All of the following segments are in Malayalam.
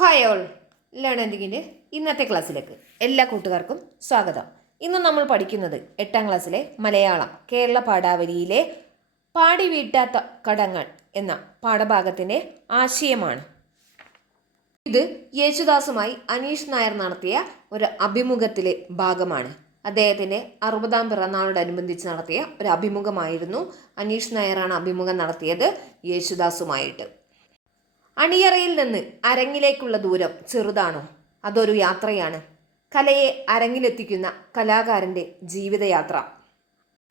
ഹായ് ഓൾ ലേണൻഡിങ്ങിന്റെ ഇന്നത്തെ ക്ലാസ്സിലേക്ക് എല്ലാ കൂട്ടുകാർക്കും സ്വാഗതം. ഇന്ന് നമ്മൾ പഠിക്കുന്നത് എട്ടാം ക്ലാസ്സിലെ മലയാളം കേരള പാഠാവലിയിലെ പാടി വീട്ടാത്ത കടങ്ങൾ എന്ന പാഠഭാഗത്തിന്റെ ആശയമാണ്. ഇത് യേശുദാസുമായി അനീഷ് നായർ നടത്തിയ ഒരു അഭിമുഖത്തിലെ ഭാഗമാണ്. അദ്ദേഹത്തിന്റെ അറുപതാം പിറന്നാളോടനുബന്ധിച്ച് നടത്തിയ ഒരു അഭിമുഖമായിരുന്നു അനീഷ് നായറാണ് അഭിമുഖം നടത്തിയത് യേശുദാസുമായിട്ട്. അണിയറയിൽ നിന്ന് അരങ്ങിലേക്കുള്ള ദൂരം ചെറുതാണോ? അതൊരു യാത്രയാണ്. കലയെ അരങ്ങിലെത്തിക്കുന്ന കലാകാരന്റെ ജീവിതയാത്ര.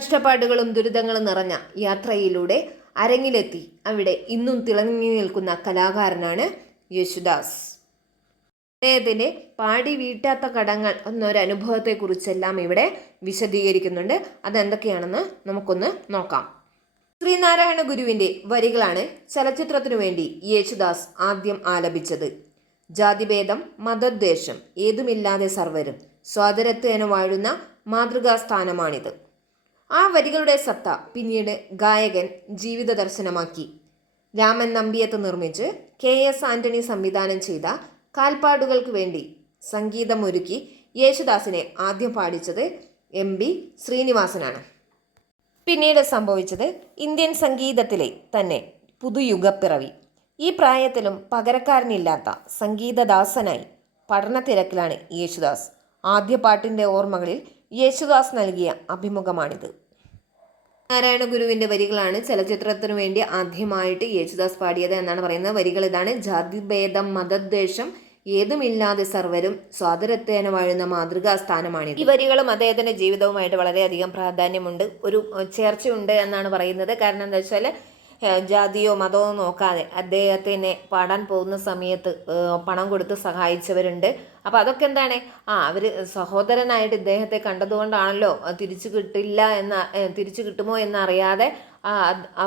കഷ്ടപ്പാടുകളും ദുരിതങ്ങളും നിറഞ്ഞ യാത്രയിലൂടെ അരങ്ങിലെത്തി അവിടെ ഇന്നും തിളങ്ങി നിൽക്കുന്ന കലാകാരനാണ് യേശുദാസ്. അദ്ദേഹത്തിന്റെ പാടി വീട്ടാത്ത കടങ്ങൾ എന്നൊരനുഭവത്തെക്കുറിച്ചെല്ലാം ഇവിടെ വിശദീകരിക്കുന്നുണ്ട്. അതെന്തൊക്കെയാണെന്ന് നമുക്കൊന്ന് നോക്കാം. ശ്രീനാരായണ ഗുരുവിന്റെ വരികളാണ് ചലച്ചിത്രത്തിനു വേണ്ടി യേശുദാസ് ആദ്യം ആലപിച്ചത്. ജാതിഭേദം മതദ്വേഷം ഏതുമില്ലാതെ സർവരും സ്വാതരത്വേന വാഴുന്ന മാതൃകാസ്ഥാനമാണിത്. ആ വരികളുടെ സത്ത പിന്നീട് ഗായകൻ ജീവിത ദർശനമാക്കി രാമൻ നമ്പിയത്ത് നിർമ്മിച്ച് കെ എസ് ആന്റണി സംവിധാനം ചെയ്ത കാൽപ്പാടുകൾക്ക് വേണ്ടി സംഗീതമൊരുക്കി യേശുദാസിനെ ആദ്യം പാടിച്ചത് എം ബി ശ്രീനിവാസനാണ്. പിന്നീട് സംഭവിച്ചത് ഇന്ത്യൻ സംഗീതത്തിലെ തന്നെ പുതുയുഗപ്പിറവി. ഈ പ്രായത്തിലും പകരക്കാരനില്ലാത്ത സംഗീതദാസനായി പഠനത്തിരക്കിലാണ് യേശുദാസ്. ആദ്യ പാട്ടിന്റെ ഓർമ്മകളിൽ യേശുദാസ് നൽകിയ അഭിമുഖമാണിത്. നാരായണ ഗുരുവിന്റെ വരികളാണ് ചലച്ചിത്രത്തിനു വേണ്ടി ആദ്യമായിട്ട് യേശുദാസ് പാടിയത് എന്നാണ് പറയുന്നത്. വരികൾ ഇതാണ് ജാതിഭേദം മതദ്വേഷം ഏതുമില്ലാതെ സർവരും സ്വാതന്ത്ര്യത്തേന വാഴുന്ന മാതൃകാ സ്ഥാനമാണിത് ഈ വരികളും അദ്ദേഹത്തിന്റെ ജീവിതവുമായിട്ട് വളരെയധികം പ്രാധാന്യമുണ്ട്. ഒരു ചേർച്ചയുണ്ട് എന്നാണ് പറയുന്നത്. കാരണം എന്താ വെച്ചാൽ ജാതിയോ മതമോ നോക്കാതെ അദ്ദേഹത്തിനെ പാടാൻ പോകുന്ന സമയത്ത് പണം കൊടുത്ത് സഹായിച്ചവരുണ്ട്. അപ്പോൾ അതൊക്കെ എന്താണ്? ആ അവർ സഹോദരനായിട്ട് ഇദ്ദേഹത്തെ കണ്ടതുകൊണ്ടാണല്ലോ തിരിച്ചു കിട്ടില്ല എന്ന തിരിച്ചു കിട്ടുമോ എന്നറിയാതെ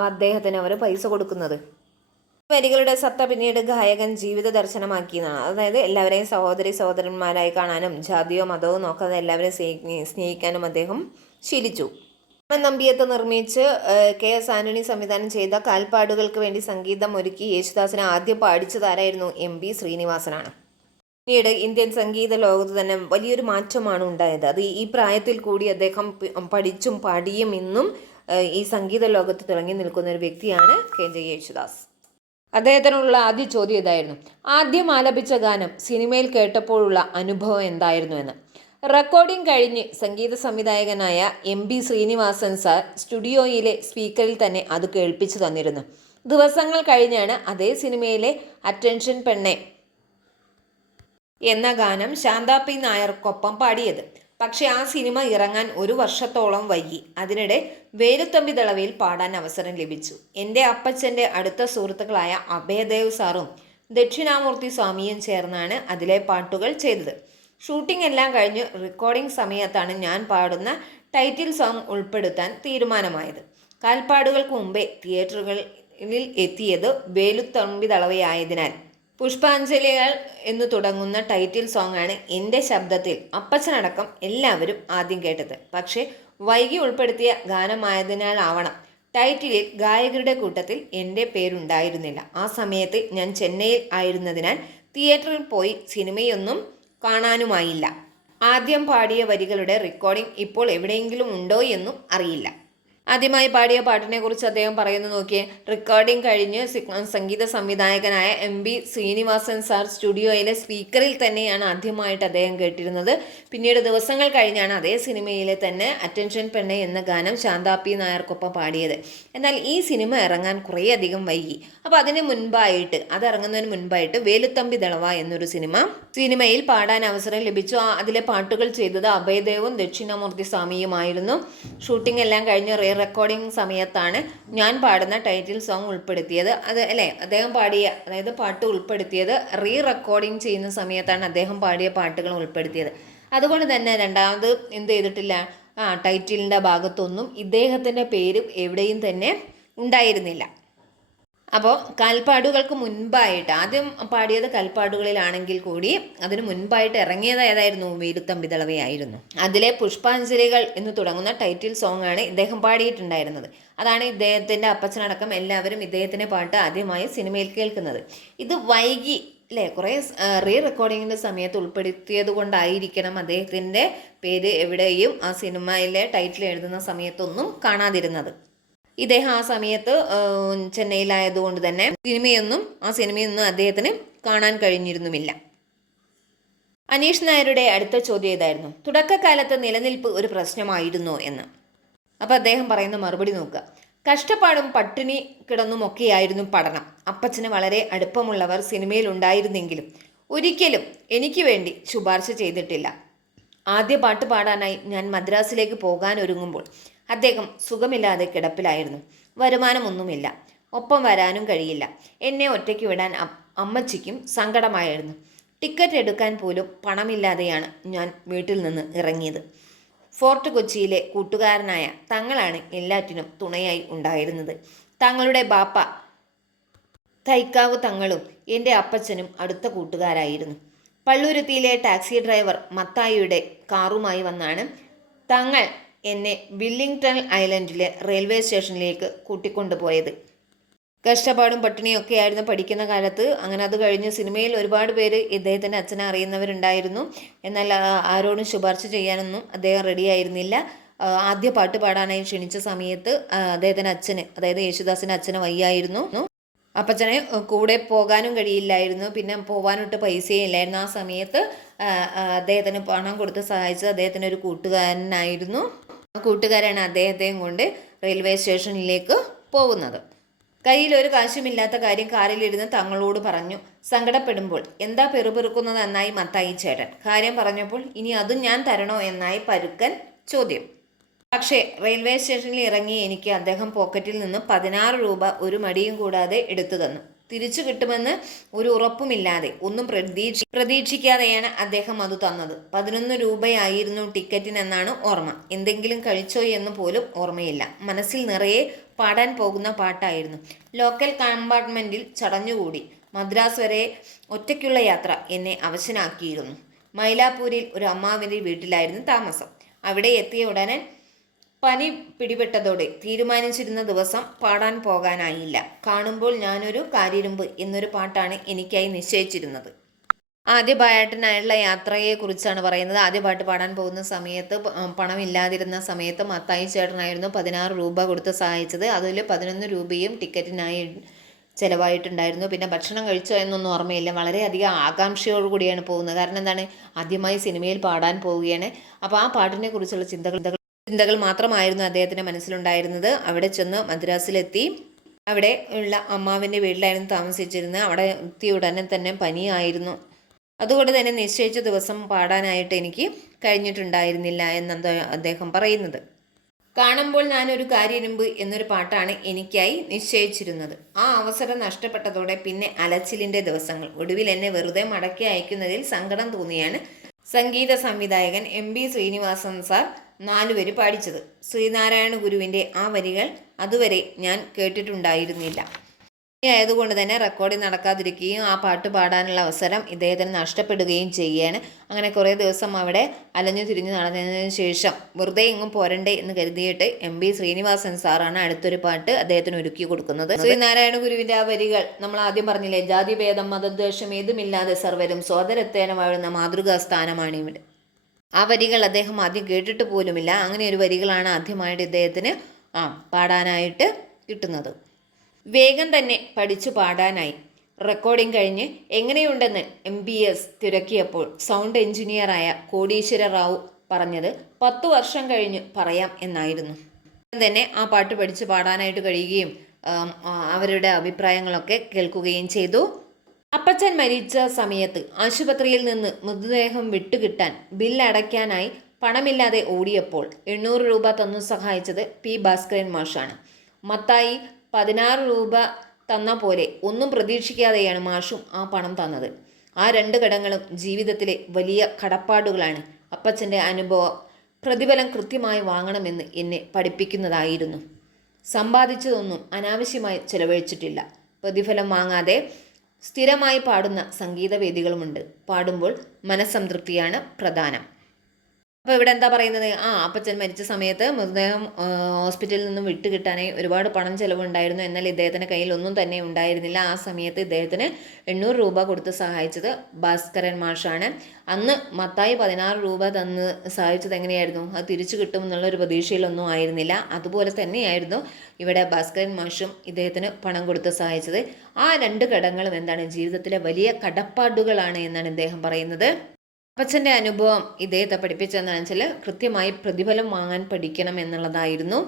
അദ്ദേഹത്തിന് അവർ പൈസ കൊടുക്കുന്നത്. വരികളുടെ സത്ത പിന്നീട് ഗായകൻ ജീവിത ദർശനമാക്കിയതാണ് അതായത് എല്ലാവരെയും സഹോദരി സഹോദരന്മാരായി കാണാനും ജാതിയോ മതമോ നോക്കാതെ എല്ലാവരെയും സ്നേഹി- സ്നേഹിക്കാനും അദ്ദേഹം ശീലിച്ചു. നമ്പിയത്ത് നിർമ്മിച്ച് കെ എസ് ആന്റണി സംവിധാനം ചെയ്ത കാൽപ്പാടുകൾക്ക് വേണ്ടി സംഗീതം ഒരുക്കി യേശുദാസിനെ ആദ്യം പാടിച്ചതാരായിരുന്നു എം പി ശ്രീനിവാസനാണ്. പിന്നീട് ഇന്ത്യൻ സംഗീത ലോകത്ത് തന്നെ വലിയൊരു മാറ്റമാണ് ഉണ്ടായത്. അത് ഈ പ്രായത്തിൽ കൂടി അദ്ദേഹം പഠിച്ചും പാടിയും ഇന്നും ഈ സംഗീത ലോകത്ത് തിളങ്ങി നിൽക്കുന്ന ഒരു വ്യക്തിയാണ് കെ ജെ യേശുദാസ്. അദ്ദേഹത്തിനുള്ള ആദ്യ ചോദ്യം ഇതായിരുന്നു. ആദ്യം ആലപിച്ച ഗാനം സിനിമയിൽ കേട്ടപ്പോഴുള്ള അനുഭവം എന്തായിരുന്നു എന്ന്. റെക്കോർഡിംഗ് കഴിഞ്ഞ് സംഗീത സംവിധായകനായ എം ബി ശ്രീനിവാസൻ സാർ സ്റ്റുഡിയോയിലെ സ്പീക്കറിൽ തന്നെ അത് കേൾപ്പിച്ചു തന്നിരുന്നു. ദിവസങ്ങൾ കഴിഞ്ഞാണ് അതേ സിനിമയിലെ അറ്റൻഷൻ പെണ്ണെ എന്ന ഗാനം ശാന്താപി നായർക്കൊപ്പം പാടിയത്. പക്ഷെ ആ സിനിമ ഇറങ്ങാൻ ഒരു വർഷത്തോളം വൈകി. അതിനിടെ വേലുത്തമ്പി ദളവയിൽ പാടാൻ അവസരം ലഭിച്ചു. എന്റെ അപ്പച്ചന്റെ അടുത്ത സുഹൃത്തുക്കളായ അഭയദേവ് സാറും ദക്ഷിണാമൂർത്തി സ്വാമിയും ചേർന്നാണ് അതിലെ പാട്ടുകൾ ചെയ്തത്. ഷൂട്ടിംഗ് എല്ലാം കഴിഞ്ഞ് റെക്കോർഡിംഗ് സമയത്താണ് ഞാൻ പാടുന്ന ടൈറ്റിൽ സോങ് ഉൾപ്പെടുത്താൻ തീരുമാനമായത്. കാൽപ്പാടുകൾക്ക് മുമ്പേ തിയേറ്ററുകളിൽ എത്തിയത് വേലുത്തമ്പി ദളവയായതിനാൽ. പുഷ്പാഞ്ജലികൾ എന്ന് തുടങ്ങുന്ന ടൈറ്റിൽ സോങ് ആണ് എന്റെ ശബ്ദത്തിൽ അപ്പച്ചനടക്കം എല്ലാവരും ആദ്യം കേട്ടത്. പക്ഷേ വൈകി ഉൾപ്പെടുത്തിയ ഗാനമായതിനാലാവണം. ടൈറ്റിലിൽ ഗായകരുടെ കൂട്ടത്തിൽ എന്റെ പേരുണ്ടായിരുന്നില്ല. ആ സമയത്ത് ഞാൻ ചെന്നൈയിൽ ആയിരുന്നതിനാൽ തിയേറ്ററിൽ പോയി സിനിമയൊന്നും കാണാനുമായില്ല. ആദ്യം പാടിയ വരികളുടെ റെക്കോർഡിംഗ് ഇപ്പോൾ എവിടെയെങ്കിലും ഉണ്ടോ എന്നും അറിയില്ല. ആദ്യമായി പാടിയ പാട്ടിനെ കുറിച്ച് അദ്ദേഹം പറയുന്നു നോക്കിയേ. റെക്കോർഡിംഗ് കഴിഞ്ഞ് സംഗീത സംവിധായകനായ എം ബി ശ്രീനിവാസൻ സാർ സ്റ്റുഡിയോയിലെ സ്പീക്കറിൽ തന്നെയാണ് ആദ്യമായിട്ട് അദ്ദേഹം കേട്ടിരുന്നത്. പിന്നീട് ദിവസങ്ങൾ കഴിഞ്ഞാണ് അതേ സിനിമയിലെ തന്നെ അറ്റൻഷൻ പെണ്ണെ എന്ന ഗാനം ശാന്താപ്പി നായർക്കൊപ്പം പാടിയത്. എന്നാൽ ഈ സിനിമ ഇറങ്ങാൻ കുറേയധികം വൈകി. അപ്പോൾ അതിന് മുൻപായിട്ട് അത് ഇറങ്ങുന്നതിന് മുൻപായിട്ട് വേലുത്തമ്പി ദളവ എന്നൊരു സിനിമ സിനിമയിൽ പാടാൻ അവസരം ലഭിച്ചു. അതിലെ പാട്ടുകൾ ചെയ്തത് അഭയദേവും ദക്ഷിണാമൂർത്തി സ്വാമിയുമായിരുന്നു ഷൂട്ടിംഗ് എല്ലാം കഴിഞ്ഞ് റീ റെക്കോർഡിംഗ് സമയത്താണ് ഞാൻ പാടുന്ന ടൈറ്റിൽ സോങ് ഉൾപ്പെടുത്തിയത്. അത് അല്ലേ? അദ്ദേഹം പാടിയ അതായത് പാട്ട് ഉൾപ്പെടുത്തിയത് റീ റെക്കോർഡിംഗ് ചെയ്യുന്ന സമയത്താണ് അദ്ദേഹം പാടിയ പാട്ടുകൾ ഉൾപ്പെടുത്തിയത്. അതുകൊണ്ട് തന്നെ രണ്ടാമത് എന്ത് ചെയ്തിട്ടില്ല? ആ ടൈറ്റിലിന്റെ ഭാഗത്തൊന്നും ഇദ്ദേഹത്തിന്റെ പേരും എവിടെയും തന്നെ ഉണ്ടായിരുന്നില്ല. അപ്പോൾ കാൽപ്പാടുകൾക്ക് മുൻപായിട്ട് ആദ്യം പാടിയത് കൽപ്പാടുകളിലാണെങ്കിൽ കൂടി അതിന് മുൻപായിട്ട് ഇറങ്ങിയത് ഏതായിരുന്നു? വീരുത്തമ്പിതളവയായിരുന്നു അതിലെ പുഷ്പാഞ്ജലികൾ എന്ന് തുടങ്ങുന്ന ടൈറ്റിൽ സോങ് ആണ് ഇദ്ദേഹം പാടിയിട്ടുണ്ടായിരുന്നത്. അതാണ് ഇദ്ദേഹത്തിന്റെ അപ്പച്ചനടക്കം എല്ലാവരും ഇദ്ദേഹത്തിന്റെ പാട്ട് ആദ്യമായി സിനിമയിൽ കേൾക്കുന്നത്. ഇത് വൈകി അല്ലേ കുറേ റീ റെക്കോർഡിങ്ങിന്റെ സമയത്ത് ഉൾപ്പെടുത്തിയത് കൊണ്ടായിരിക്കണം അദ്ദേഹത്തിന്റെ പേര് എവിടെയും ആ സിനിമയിലെ ടൈറ്റിൽ എഴുതുന്ന സമയത്തൊന്നും കാണാതിരുന്നത്. ഇദ്ദേഹം ആ സമയത്ത് ചെന്നൈയിലായതുകൊണ്ട് തന്നെ സിനിമയൊന്നും ആ സിനിമയൊന്നും അദ്ദേഹത്തിന് കാണാൻ കഴിഞ്ഞിരുന്നുമില്ല. അനീഷ് നായരുടെ അടുത്ത ചോദ്യം ഇതായിരുന്നു. തുടക്കകാലത്ത് നിലനിൽപ്പ് ഒരു പ്രശ്നമായിരുന്നോ എന്ന്. അപ്പോൾ അദ്ദേഹം പറയുന്ന മറുപടി നോക്കുക. കഷ്ടപ്പാടും പട്ടിണി കിടന്നുമൊക്കെയായിരുന്നു പഠനം. അപ്പച്ചന് വളരെ അടുപ്പമുള്ളവർ സിനിമയിൽ ഉണ്ടായിരുന്നെങ്കിലും ഒരിക്കലും എനിക്ക് വേണ്ടി ശുപാർശ ചെയ്തിട്ടില്ല. ആദ്യ പാട്ട് പാടാനായി ഞാൻ മദ്രാസിലേക്ക് പോകാൻ ഒരുങ്ങുമ്പോൾ അദ്ദേഹം സുഖമില്ലാതെ കിടപ്പിലായിരുന്നു. വരുമാനമൊന്നുമില്ല. ഒപ്പം വരാനും കഴിയില്ല. എന്നെ ഒറ്റയ്ക്ക് വിടാൻ അമ്മച്ചിക്കും സങ്കടമായിരുന്നു. ടിക്കറ്റ് എടുക്കാൻ പോലും പണമില്ലാതെയാണ് ഞാൻ വീട്ടിൽ നിന്ന് ഇറങ്ങിയത്. ഫോർട്ട് കൊച്ചിയിലെ കൂട്ടുകാരനായ തങ്ങളാണ് എല്ലാറ്റിനും തുണയായി ഉണ്ടായിരുന്നത്. തങ്ങളുടെ ബാപ്പ തൈക്കാവ് തങ്ങളും എന്റെ അപ്പച്ചനും അടുത്ത കൂട്ടുകാരായിരുന്നു. പള്ളുരുത്തിയിലെ ടാക്സി ഡ്രൈവർ മത്തായിയുടെ കാറുമായി വന്നാണ് തങ്ങൾ എന്നെ വില്ലിംഗ്ടൺ ഐലൻഡിലെ റെയിൽവേ സ്റ്റേഷനിലേക്ക് കൂട്ടിക്കൊണ്ടുപോയത്. കഷ്ടപ്പാടും പട്ടിണിയൊക്കെ ആയിരുന്നു പഠിക്കുന്ന കാലത്ത്. അങ്ങനെ അത് കഴിഞ്ഞ് സിനിമയിൽ ഒരുപാട് പേര് ഇദ്ദേഹത്തിന്റെ അച്ഛനെ അറിയുന്നവരുണ്ടായിരുന്നു. എന്നാൽ ആരോടും ശുപാർശ ചെയ്യാനൊന്നും അദ്ദേഹം റെഡി ആയിരുന്നില്ല. ആദ്യ പാട്ട് പാടാനായി ക്ഷണിച്ച സമയത്ത് അദ്ദേഹത്തിന്റെ അച്ഛന് അതായത് യേശുദാസിന്റെ അച്ഛന് വയ്യായിരുന്നു. അപ്പച്ചനെ കൂടെ പോകാനും കഴിയില്ലായിരുന്നു. പിന്നെ പോകാനൊട്ട് പൈസയും ഇല്ലായിരുന്നു. ആ സമയത്ത് അദ്ദേഹത്തിന് പണം കൊടുത്ത് സഹായിച്ചത് അദ്ദേഹത്തിന്റെ ഒരു കൂട്ടുകാരനായിരുന്നു. കൂട്ടുകാരാണ് അദ്ദേഹത്തെയും കൊണ്ട് റെയിൽവേ സ്റ്റേഷനിലേക്ക് പോകുന്നത്. കയ്യിൽ ഒരു കാശുമില്ലാത്ത കാര്യം കാറിലിരുന്ന് തങ്ങളോട് പറഞ്ഞു. സങ്കടപ്പെടുമ്പോൾ എന്താ പെറുപെറുക്കുന്നത്? എന്നായി മത്തായി ചേട്ടൻ. കാര്യം പറഞ്ഞപ്പോൾ ഇനി അതും ഞാൻ തരണോ? എന്നായി പരുക്കൻ ചോദ്യം. പക്ഷേ റെയിൽവേ സ്റ്റേഷനിൽ ഇറങ്ങി എനിക്ക് അദ്ദേഹം പോക്കറ്റിൽ നിന്ന് പതിനാറ് രൂപ ഒരു മടിയും കൂടാതെ എടുത്തു തന്നു. തിരിച്ചു കിട്ടുമെന്ന് ഒരു ഉറപ്പുമില്ലാതെ ഒന്നും പ്രതീക്ഷ പ്രതീക്ഷിക്കാതെയാണ് അദ്ദേഹം അത് തന്നത്. പതിനൊന്ന് രൂപയായിരുന്നു ടിക്കറ്റിനെന്നാണ് ഓർമ്മ. എന്തെങ്കിലും കഴിച്ചോ എന്ന് പോലും ഓർമ്മയില്ല. മനസ്സിൽ നിറയെ പാടാൻ പോകുന്ന പാട്ടായിരുന്നു. ലോക്കൽ കമ്പാർട്ട്മെന്റിൽ ചടഞ്ഞുകൂടി. മദ്രാസ് വരെ ഒറ്റയ്ക്കുള്ള യാത്ര എന്നെ അവശനാക്കിയിരുന്നു. മൈലാപ്പൂരിൽ ഒരു അമ്മാവിന്റെ വീട്ടിലായിരുന്നു താമസം. അവിടെ എത്തിയ ഉടനെ പനി പിടിപെട്ടതോടെ തീരുമാനിച്ചിരുന്ന ദിവസം പാടാൻ പോകാനായില്ല. കാണുമ്പോൾ ഞാനൊരു കാര്യരുമ്പ് എന്നൊരു പാട്ടാണ് എനിക്കായി നിശ്ചയിച്ചിരുന്നത്. ആദ്യ പാട്ടിനായുള്ള യാത്രയെക്കുറിച്ചാണ് പറയുന്നത്. ആദ്യ പാട്ട് പാടാൻ പോകുന്ന സമയത്ത് പണമില്ലാതിരുന്ന സമയത്ത് മത്തായി ചേട്ടനായിരുന്നു പതിനാറ് രൂപ കൊടുത്ത് സഹായിച്ചത്. അതിൽ പതിനൊന്ന് രൂപയും ടിക്കറ്റിനായി ചിലവായിട്ടുണ്ടായിരുന്നു. പിന്നെ ഭക്ഷണം കഴിച്ചോ എന്നൊന്നും ഓർമ്മയില്ല. വളരെയധികം ആകാംക്ഷയോടു കൂടിയാണ് പോകുന്നത്. കാരണം എന്താണ്? ആദ്യമായി സിനിമയിൽ പാടാൻ പോവുകയാണ്. അപ്പോൾ ആ പാട്ടിനെ കുറിച്ചുള്ള ചിന്തകൾ ചിന്തകൾ മാത്രമായിരുന്നു അദ്ദേഹത്തിന്റെ മനസ്സിലുണ്ടായിരുന്നത്. അവിടെ ചെന്ന് മദ്രാസിലെത്തി. അവിടെ ഉള്ള അമ്മാവിന്റെ വീട്ടിലായിരുന്നു താമസിച്ചിരുന്നത്. അവിടെ എത്തിയ ഉടനെ തന്നെ പനിയായിരുന്നു. അതുകൊണ്ട് തന്നെ നിശ്ചയിച്ച ദിവസം പാടാനായിട്ട് എനിക്ക് കഴിഞ്ഞിട്ടുണ്ടായിരുന്നില്ല എന്നത് അദ്ദേഹം പറയുന്നത്. കാണുമ്പോൾ ഞാനൊരു കാര്യരുമ്പ് എന്നൊരു പാട്ടാണ് എനിക്കായി നിശ്ചയിച്ചിരുന്നത്. ആ അവസരം നഷ്ടപ്പെട്ടതോടെ പിന്നെ അലച്ചിലിന്റെ ദിവസങ്ങൾ. ഒടുവിൽ എന്നെ വെറുതെ മടക്കി അയക്കുന്നതിൽ സങ്കടം തോന്നിയാണ് സംഗീത സംവിധായകൻ എം ബി ശ്രീനിവാസൻ സാർ. നാലുവരി പാടിച്ചത്. ശ്രീനാരായണ ഗുരുവിന്റെ ആ വരികൾ അതുവരെ ഞാൻ കേട്ടിട്ടുണ്ടായിരുന്നില്ല. ആയതുകൊണ്ട് തന്നെ റെക്കോർഡിംഗ് നടക്കാതിരിക്കുകയും ആ പാട്ട് പാടാനുള്ള അവസരം ഇദ്ദേഹത്തിന് നഷ്ടപ്പെടുകയും ചെയ്യുകയാണ് അങ്ങനെ കുറേ ദിവസം അവിടെ അലഞ്ഞു തിരിഞ്ഞു നടന്നതിന് ശേഷം വെറുതെ എങ്ങും പോരണ്ടേ എന്ന് കരുതിയിട്ട് എം ബി ശ്രീനിവാസൻ സാറാണ് അടുത്തൊരു പാട്ട് അദ്ദേഹത്തിന് ഒരുക്കി കൊടുക്കുന്നത്. ശ്രീനാരായണ ഗുരുവിന്റെ ആ വരികൾ നമ്മൾ ആദ്യം പറഞ്ഞില്ലേ ജാതിഭേദം മതദ്വേഷം ഏതുമില്ലാതെ സർവരും സോദരത്തേന വാഴുന്ന മാതൃകാ സ്ഥാനമാണ് ഇവിടെ. ആ വരികൾ അദ്ദേഹം ആദ്യം കേട്ടിട്ട് പോലുമില്ല. അങ്ങനെ ഒരു വരികളാണ് ആദ്യമായിട്ട് ഇദ്ദേഹത്തിന് ആ പാടാനായിട്ട് കിട്ടുന്നത്. വേഗം തന്നെ പഠിച്ചു പാടാനായി. റെക്കോർഡിംഗ് കഴിഞ്ഞ് എങ്ങനെയുണ്ടെന്ന് എം ബി എസ് തിരക്കിയപ്പോൾ സൗണ്ട് എഞ്ചിനീയറായ കോടീശ്വര റാവു പറഞ്ഞത് പത്തു വർഷം കഴിഞ്ഞ് പറയാം എന്നായിരുന്നു. തന്നെ ആ പാട്ട് പഠിച്ച് പാടാനായിട്ട് കഴിയുകയും അവരുടെ അഭിപ്രായങ്ങളൊക്കെ കേൾക്കുകയും ചെയ്തു. അപ്പച്ചൻ മരിച്ച സമയത്ത് ആശുപത്രിയിൽ നിന്ന് മൃതദേഹം വിട്ടുകിട്ടാൻ ബില്ല് അടയ്ക്കാനായി പണമില്ലാതെ ഓടിയപ്പോൾ എണ്ണൂറ് രൂപ തന്നു സഹായിച്ചത് പി ഭാസ്കരൻ മാഷാണ്. മത്തായി പതിനാറ് രൂപ തന്ന പോലെ ഒന്നും പ്രതീക്ഷിക്കാതെയാണ് മാഷും ആ പണം തന്നത്. ആ രണ്ട് ഘടകങ്ങളും ജീവിതത്തിലെ വലിയ കടപ്പാടുകളാണ് അപ്പച്ചന്റെ അനുഭവം പ്രതിഫലം കൃത്യമായി വാങ്ങണമെന്ന് എന്നെ പഠിപ്പിക്കുന്നതായിരുന്നു. സമ്പാദിച്ചതൊന്നും അനാവശ്യമായി ചെലവഴിച്ചിട്ടില്ല. പ്രതിഫലം വാങ്ങാതെ സ്ഥിരമായി പാടുന്ന സംഗീതവേദികളുമുണ്ട്. പാടുമ്പോൾ മനസ്സംതൃപ്തിയാണ് പ്രധാനം. അപ്പോൾ ഇവിടെ എന്താ പറയുന്നത്? ആ അപ്പച്ചൻ മരിച്ച സമയത്ത് മൃതദേഹം ഹോസ്പിറ്റലിൽ നിന്നും വിട്ടുകിട്ടാനായി ഒരുപാട് പണം ചെലവുണ്ടായിരുന്നു. എന്നാൽ ഇദ്ദേഹത്തിന്റെ കയ്യിൽ ഒന്നും തന്നെ ഉണ്ടായിരുന്നില്ല. ആ സമയത്ത് ഇദ്ദേഹത്തിന് എണ്ണൂറ് രൂപ കൊടുത്ത് സഹായിച്ചത് ഭാസ്കരൻ മാഷാണ്. അന്ന് മത്തായി പതിനാറ് രൂപ തന്ന് സഹായിച്ചത് എങ്ങനെയായിരുന്നു? അത് തിരിച്ചു കിട്ടും എന്നുള്ളൊരു പ്രതീക്ഷയിലൊന്നും ആയിരുന്നില്ല. അതുപോലെ തന്നെയായിരുന്നു ഇവിടെ ഭാസ്കരൻ മാഷും ഇദ്ദേഹത്തിന് പണം കൊടുത്ത് സഹായിച്ചത്. ആ രണ്ട് ഘടകങ്ങളും എന്താണ്? ജീവിതത്തിലെ വലിയ കടപ്പാടുകളാണ് എന്നാണ് ഇദ്ദേഹം പറയുന്നത്. അപ്പച്ചന്റെ അനുഭവം ഇദ്ദേഹത്തെ പഠിപ്പിച്ചതെന്ന് വെച്ചാൽ കൃത്യമായി പ്രതിഫലം വാങ്ങാൻ പഠിക്കണം എന്നുള്ളതായിരുന്നു.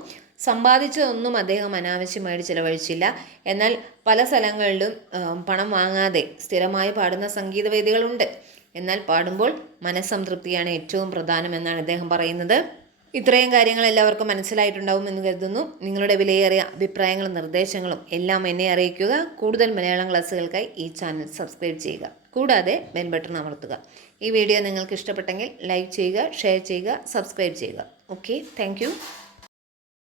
സമ്പാദിച്ചതൊന്നും അദ്ദേഹം അനാവശ്യമായിട്ട് ചിലവഴിച്ചില്ല. എന്നാൽ പല സ്ഥലങ്ങളിലും പണം വാങ്ങാതെ സ്ഥിരമായി പാടുന്ന സംഗീതവേദികളുണ്ട്. എന്നാൽ പാടുമ്പോൾ മനസ്സംതൃപ്തിയാണ് ഏറ്റവും പ്രധാനം എന്നാണ് ഇദ്ദേഹം പറയുന്നത്. ഇത്രയും കാര്യങ്ങൾ എല്ലാവർക്കും മനസ്സിലായിട്ടുണ്ടാവും എന്ന് കരുതുന്നു. നിങ്ങളുടെ വിലയേറിയ അഭിപ്രായങ്ങളും നിർദ്ദേശങ്ങളും എല്ലാം എന്നെ അറിയിക്കുക. കൂടുതൽ മലയാളം ക്ലാസ്സുകൾക്കായി ഈ ചാനൽ സബ്സ്ക്രൈബ് ചെയ്യുക. കൂടാതെ ബെൽ ബട്ടൺ അമർത്തുക. ഈ വീഡിയോ നിങ്ങൾക്ക് ഇഷ്ടപ്പെട്ടെങ്കിൽ ലൈക്ക് ചെയ്യുക ഷെയർ ചെയ്യുക സബ്സ്ക്രൈബ് ചെയ്യുക. Okay thank